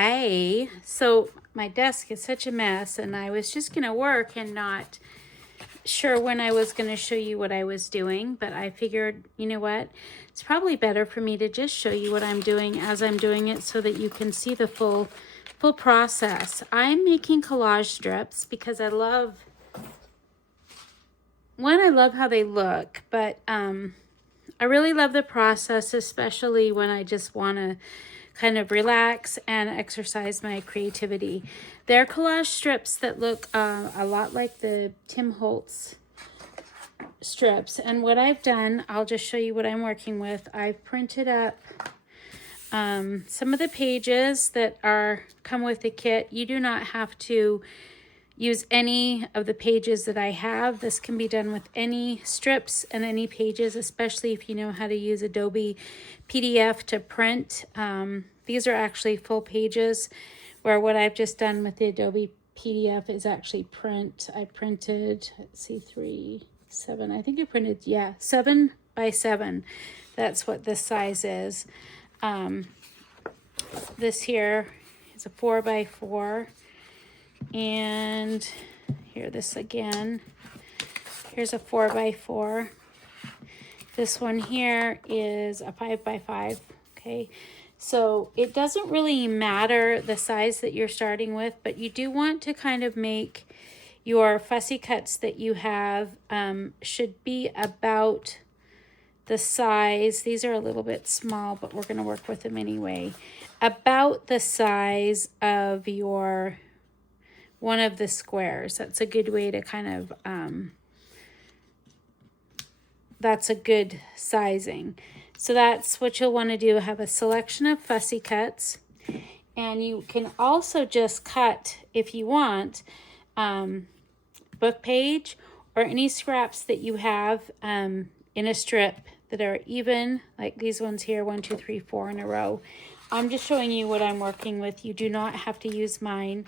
Hi. So my desk is such a mess, and I was just going to work and not sure when I was going to show you what I was doing, but I figured, you know what? It's probably better for me to just show you what I'm doing as I'm doing it so that you can see the full process. I'm making collage strips because I love how they look, but I really love the process, especially when I just want to kind of relax and exercise my creativity. They're collage strips that look a lot like the Tim Holtz strips. And what I've done, I'll just show you what I'm working with. I've printed up some of the pages that come with the kit. You do not have to use any of the pages that I have. This can be done with any strips and any pages, especially if you know how to use Adobe PDF to print. These are actually full pages, where what I've just done with the Adobe PDF is actually print. I printed, let's see, 3, 7, I think I printed, 7 by 7. That's what this size is. This here is a 4 by 4. And here, this again, here's a 4 by 4. This one here is a 5 by 5. Okay, so it doesn't really matter the size that you're starting with, but you do want to kind of make your fussy cuts that you have should be about the size. These are a little bit small, but we're going to work with them anyway. About the size of your one of the squares. That's a good way to kind of, that's a good sizing. So that's what you'll want to do. Have a selection of fussy cuts. And you can also just cut, if you want, book page or any scraps that you have in a strip that are even, like these ones here, 1, 2, 3, 4 in a row. I'm just showing you what I'm working with. You do not have to use mine.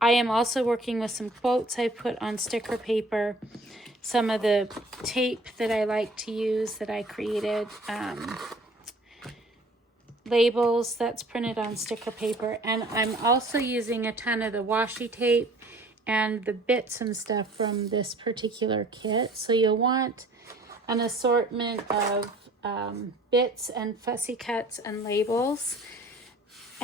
I am also working with some quotes I put on sticker paper, some of the tape that I like to use that I created, labels that's printed on sticker paper, and I'm also using a ton of the washi tape and the bits and stuff from this particular kit. So you'll want an assortment of bits and fussy cuts and labels.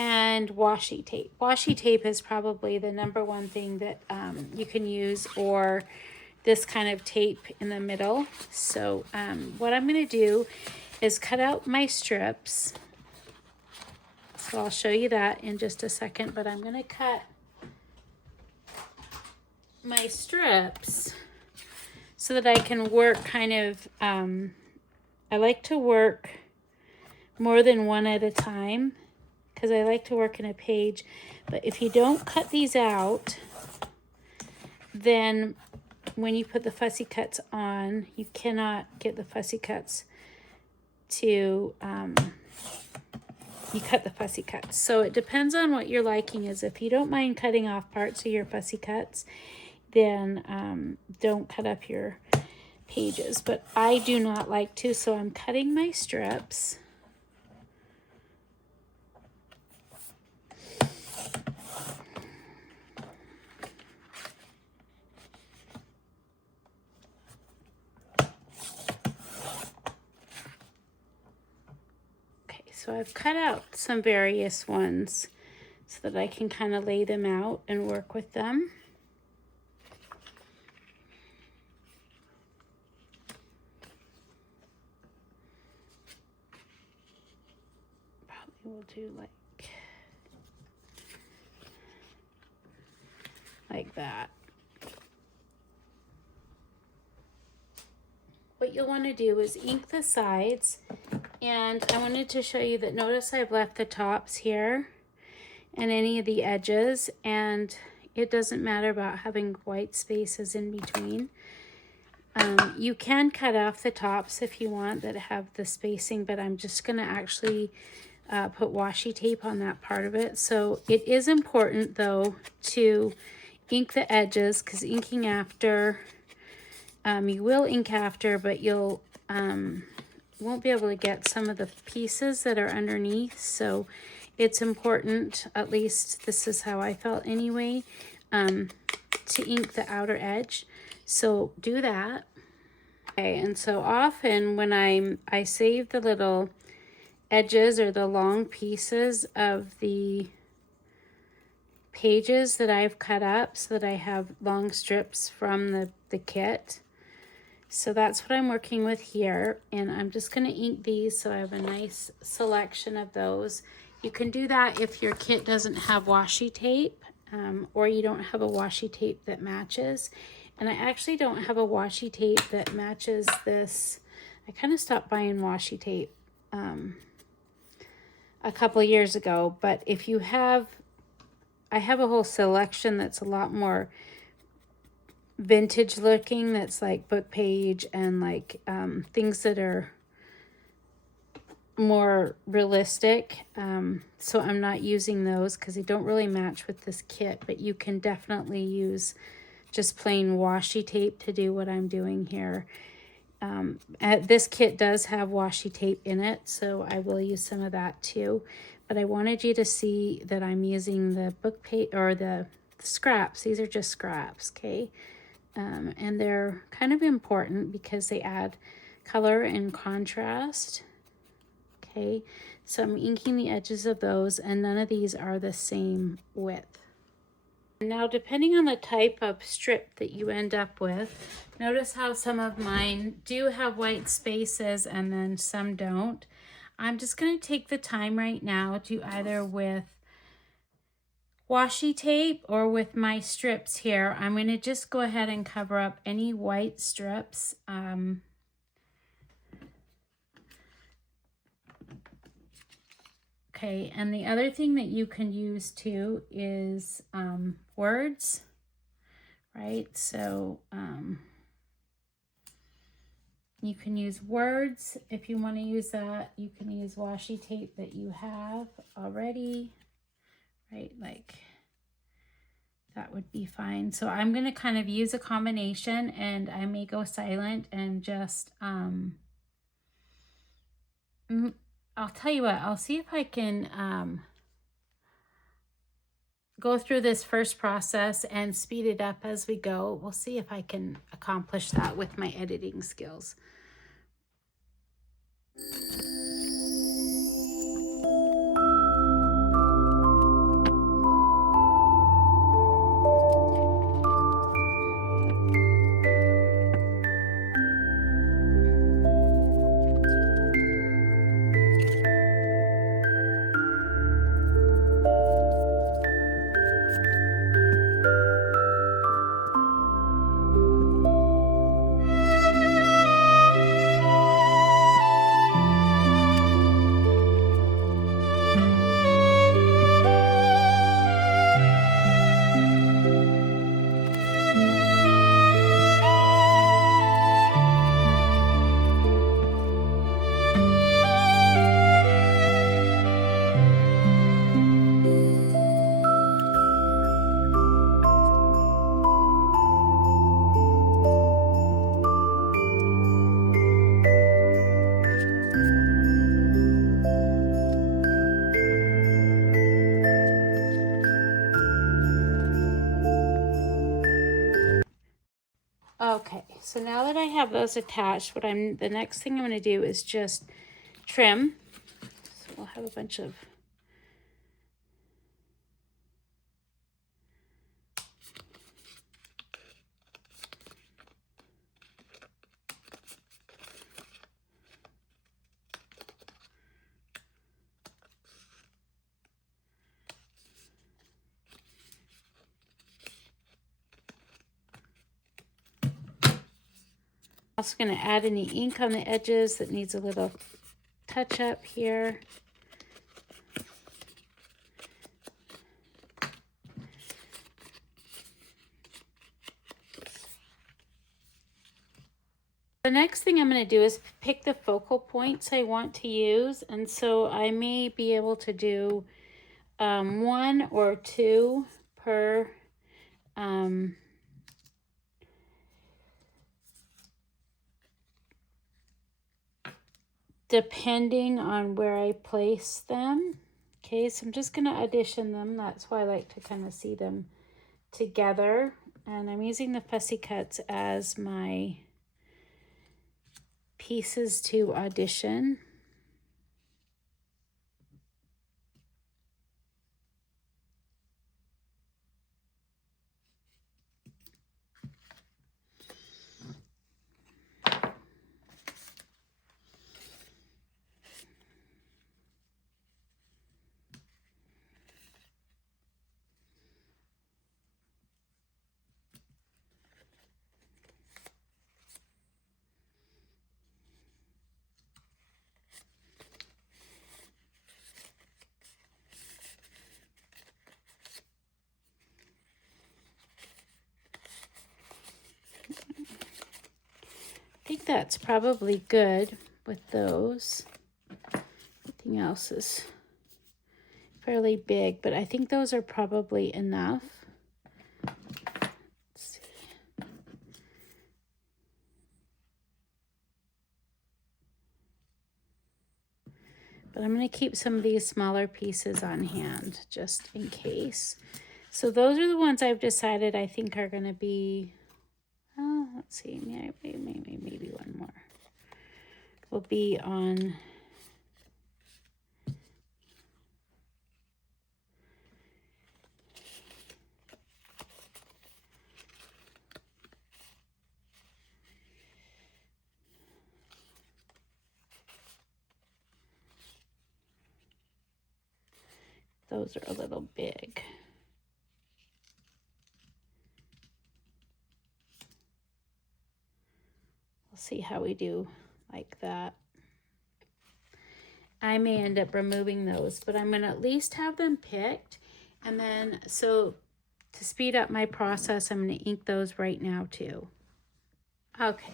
And washi tape. Washi tape is probably the number one thing that you can use, or this kind of tape in the middle. So what I'm going to do is cut out my strips. So I'll show you that in just a second, but I'm going to cut my strips so that I can work kind of, I like to work more than one at a time, because I like to work in a page. But if you don't cut these out, then when you put the fussy cuts on, you cannot get the fussy cuts to, you cut the fussy cuts. So it depends on what your liking is. If you don't mind cutting off parts of your fussy cuts, then don't cut up your pages. But I do not like to, so I'm cutting my strips. So I've cut out some various ones so that I can kind of lay them out and work with them. Probably will do like that. What you'll want to do is ink the sides. And I wanted to show you that, notice I've left the tops here and any of the edges, and it doesn't matter about having white spaces in between. You can cut off the tops if you want that have the spacing, but I'm just going to actually put washi tape on that part of it. So it is important, though, to ink the edges, because inking after, you will ink after, but you'll won't be able to get some of the pieces that are underneath. So it's important, at least this is how I felt anyway, to ink the outer edge. So do that. Okay, and so often when I save the little edges or the long pieces of the pages that I've cut up so that I have long strips from the kit. So that's what I'm working with here, and I'm just going to ink these so I have a nice selection of those. You can do that if your kit doesn't have washi tape, or you don't have a washi tape that matches. And I actually don't have a washi tape that matches this. I kind of stopped buying washi tape a couple of years ago, but if you have, I have a whole selection that's a lot more vintage looking, that's like book page and like things that are more realistic. So I'm not using those because they don't really match with this kit, but you can definitely use just plain washi tape to do what I'm doing here. This kit does have washi tape in it, so I will use some of that too. But I wanted you to see that I'm using the book page or the scraps. These are just scraps, okay? And they're kind of important because they add color and contrast. Okay, so I'm inking the edges of those, and none of these are the same width. Now, depending on the type of strip that you end up with, notice how some of mine do have white spaces and then some don't. I'm just going to take the time right now to either with washi tape or with my strips here, I'm going to just go ahead and cover up any white strips. Okay, and the other thing that you can use too is words, right? So you can use words if you want to use that. You can use washi tape that you have already, right? Like that would be fine. So I'm going to kind of use a combination, and I may go silent and just, I'll tell you what, I'll see if I can go through this first process and speed it up as we go. We'll see if I can accomplish that with my editing skills. Okay, so now that I have those attached, the next thing I'm going to do is just trim. So we'll have a bunch of also going to add any ink on the edges that needs a little touch up here. The next thing I'm going to do is pick the focal points I want to use, and so I may be able to do 1 or 2 per depending on where I place them. Okay, so I'm just going to audition them. That's why I like to kind of see them together. And I'm using the Fussy Cuts as my pieces to audition. I think that's probably good with those. Everything else is fairly big, but I think those are probably enough. Let's see. But I'm going to keep some of these smaller pieces on hand just in case. So those are the ones I've decided I think are going to be, let's see, maybe one more. Will be on those are a little big. We'll see how we do like that. I may end up removing those, but I'm going to at least have them picked. And then, so to speed up my process, I'm going to ink those right now too. Okay.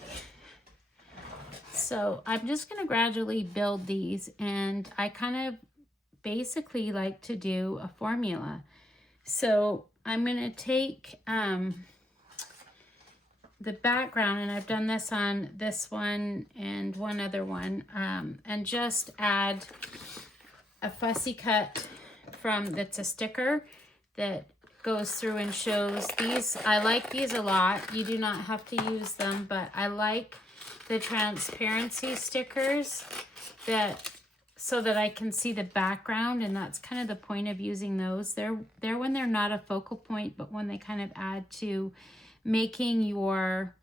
So I'm just going to gradually build these, and I kind of basically like to do a formula. So I'm going to take the background, and I've done this on this one and one other one, and just add a fussy cut that's a sticker that goes through and shows these. I like these a lot. You do not have to use them, but I like the transparency stickers so that I can see the background, and that's kind of the point of using those. They're when they're not a focal point, but when they kind of add to making your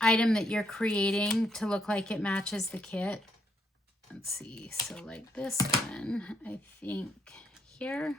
item that you're creating to look like it matches the kit. Let's see, so like this one, I think here.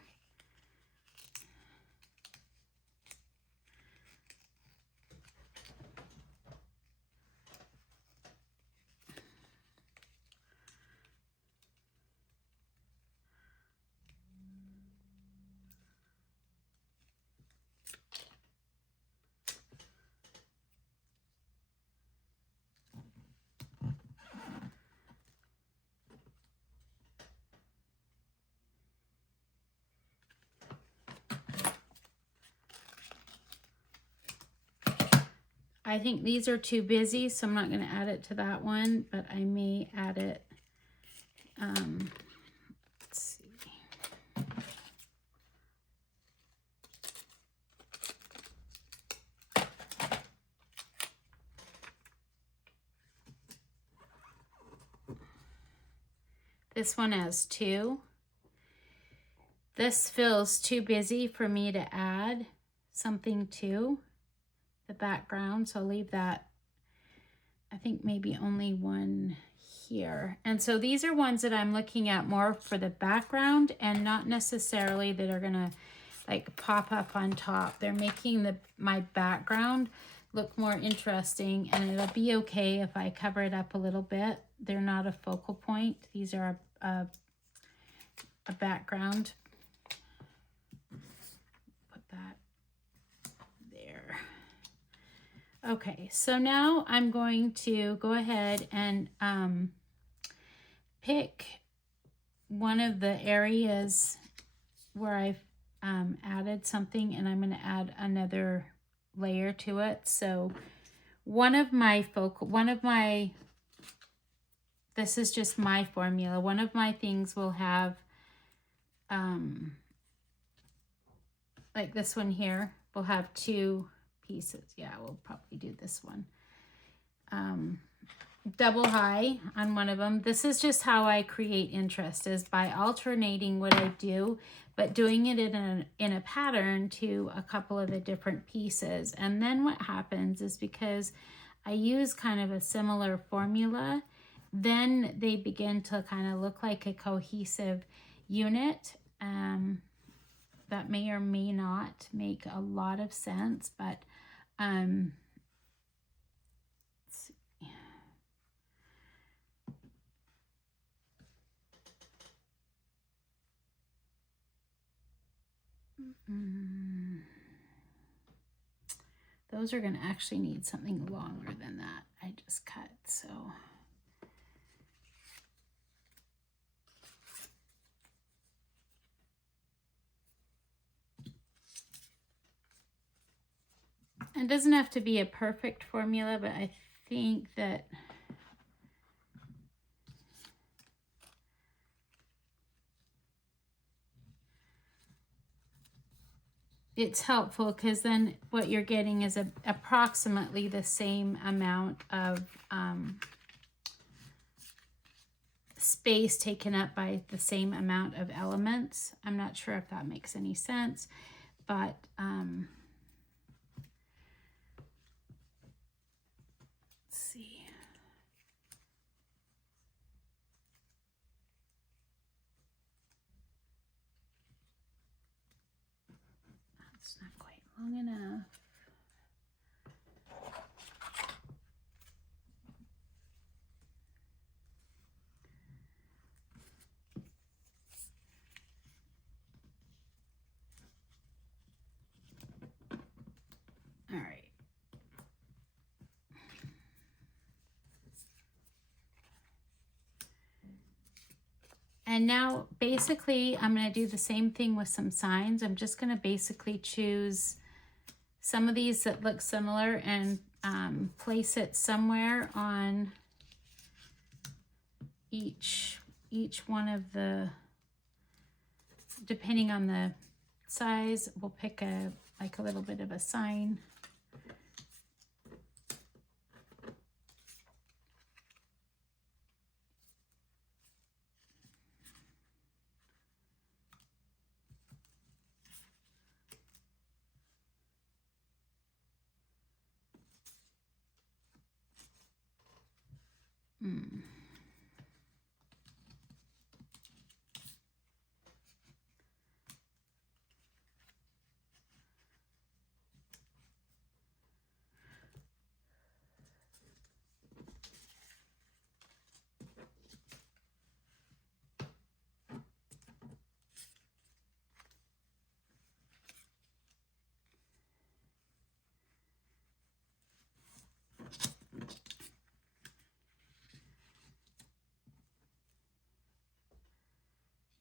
I think these are too busy, so I'm not going to add it to that one, but I may add it. Let's see. This one has 2. This feels too busy for me to add something to the background, so I'll leave that. I think maybe only one here. And so these are ones that I'm looking at more for the background and not necessarily that are gonna like pop up on top. They're making my background look more interesting, and it'll be okay if I cover it up a little bit. They're not a focal point. These are a background. Put that there. Okay, so now I'm going to go ahead and pick one of the areas where I've added something, and I'm going to add another layer to it. So the this is just my formula. One of my things will have, like this one here, will have 2 pieces. Yeah, we'll probably do this one. Double high on one of them. This is just how I create interest, is by alternating what I do, but doing it in a pattern to a couple of the different pieces. And then what happens is, because I use kind of a similar formula, then they begin to kind of look like a cohesive unit. That may or may not make a lot of sense, but let's see. Those are going to actually need something longer than that I just cut, so. It doesn't have to be a perfect formula, but I think that it's helpful, because then what you're getting is approximately the same amount of space taken up by the same amount of elements. I'm not sure if that makes any sense, but let's see. That's not quite long enough. All right. And now basically I'm going to do the same thing with some signs. I'm just going to basically choose some of these that look similar and place it somewhere on each one of the, depending on the size, we'll pick like a little bit of a sign.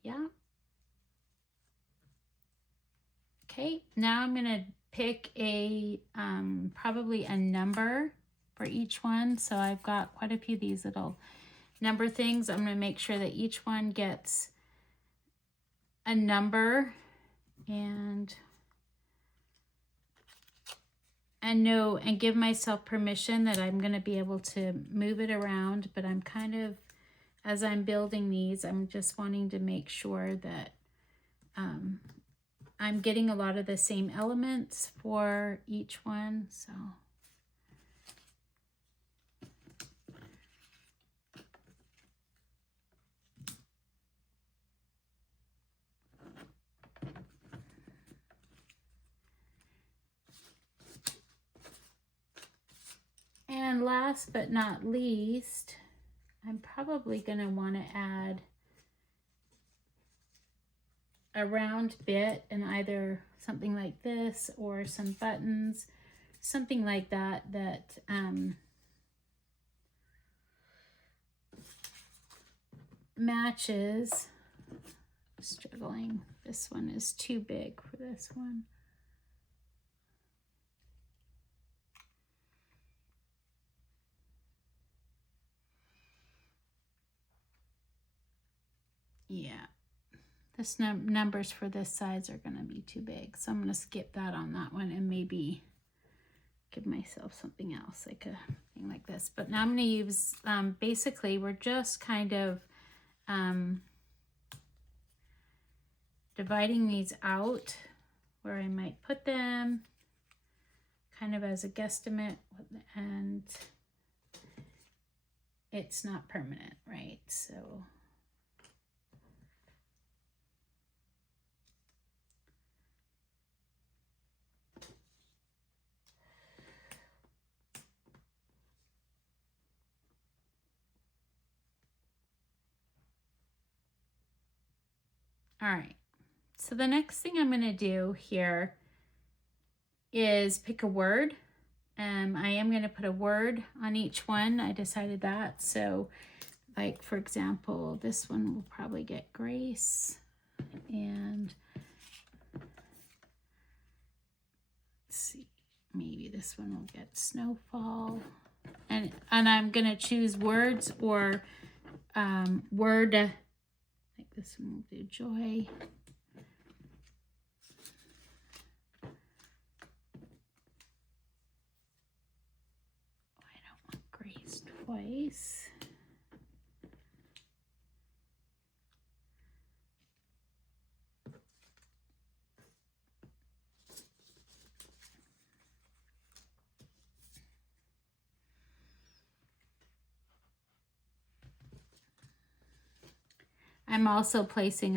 Yeah. Okay, now I'm gonna pick a probably a number for each one. So I've got quite a few of these little number things. I'm gonna make sure that each one gets a number and give myself permission that I'm gonna be able to move it around. But I'm kind of, as I'm building these, I'm just wanting to make sure that I'm getting a lot of the same elements for each one, so. And last but not least, I'm probably going to want to add a round bit and either something like this or some buttons, something like that, matches. Struggling. This one is too big for this one. Yeah, this numbers for this size are gonna be too big, so I'm gonna skip that on that one and maybe give myself something else, like a thing like this. But now I'm gonna use, basically we're just kind of dividing these out where I might put them, kind of as a guesstimate, and it's not permanent, right? So all right, so the next thing I'm going to do here is pick a word. I am going to put a word on each one. I decided that. So like, for example, this one will probably get grace, and let's see, maybe this one will get snowfall. And I'm going to choose words or word, like this one will do joy. Twice. I'm also placing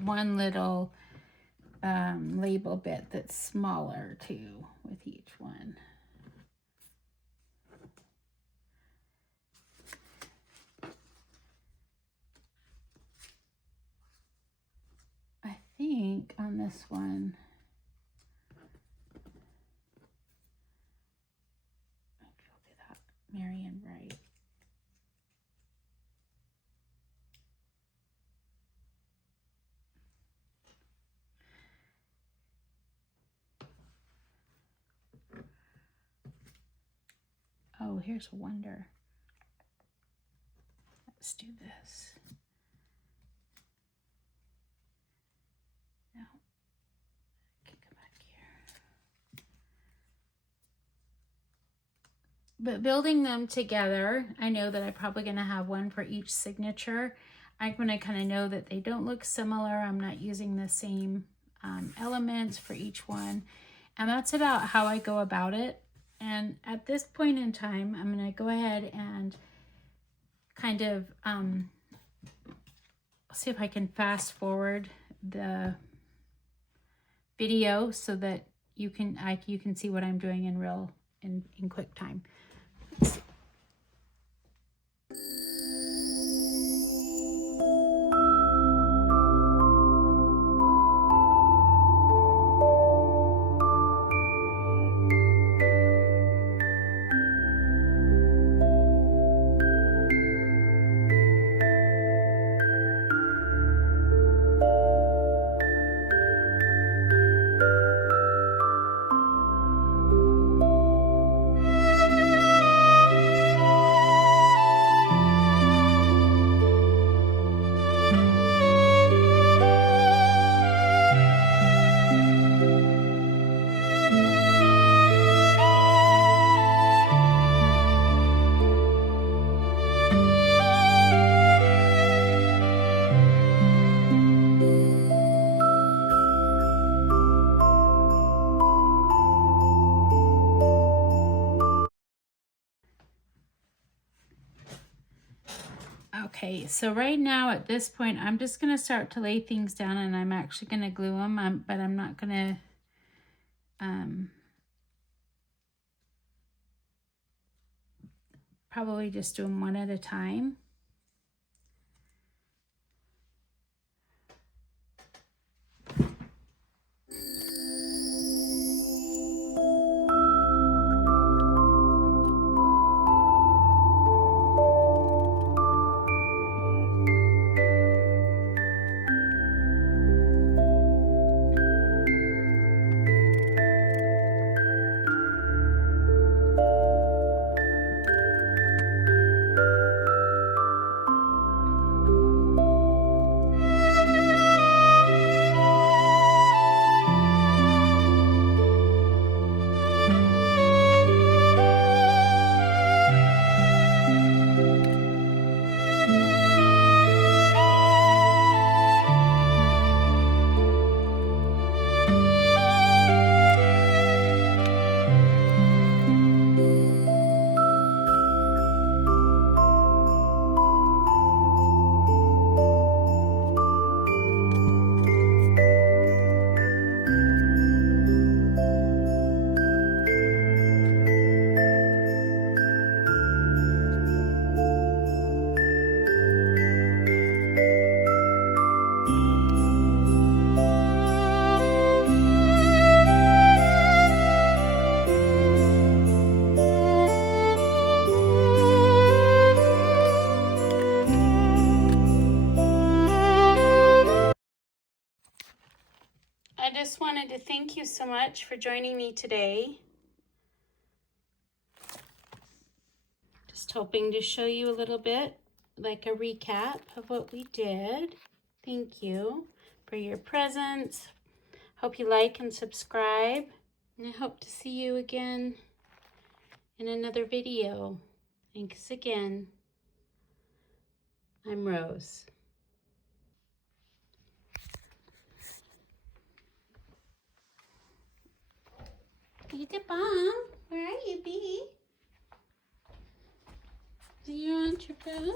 one little label bit that's smaller too with each one. I think on this one, I'll do that, Marion Wright. Oh, here's a wonder. Let's do this. No, I can come back here. But building them together, I know that I'm probably going to have one for each signature. When I kind of know that they don't look similar, I'm not using the same elements for each one. And that's about how I go about it. And at this point in time, I'm going to go ahead and kind of see if I can fast forward the video so that you can see what I'm doing in quick time. Okay, so right now at this point, I'm just going to start to lay things down, and I'm actually going to glue them, but I'm not going to probably just do them one at a time. I just wanted to thank you so much for joining me today. Just hoping to show you a little bit, like a recap of what we did. Thank you for your presence. Hope you like and subscribe. And I hope to see you again in another video. Thanks again. I'm Rose. Be the bomb. Where are you, Bee? Do you want your food?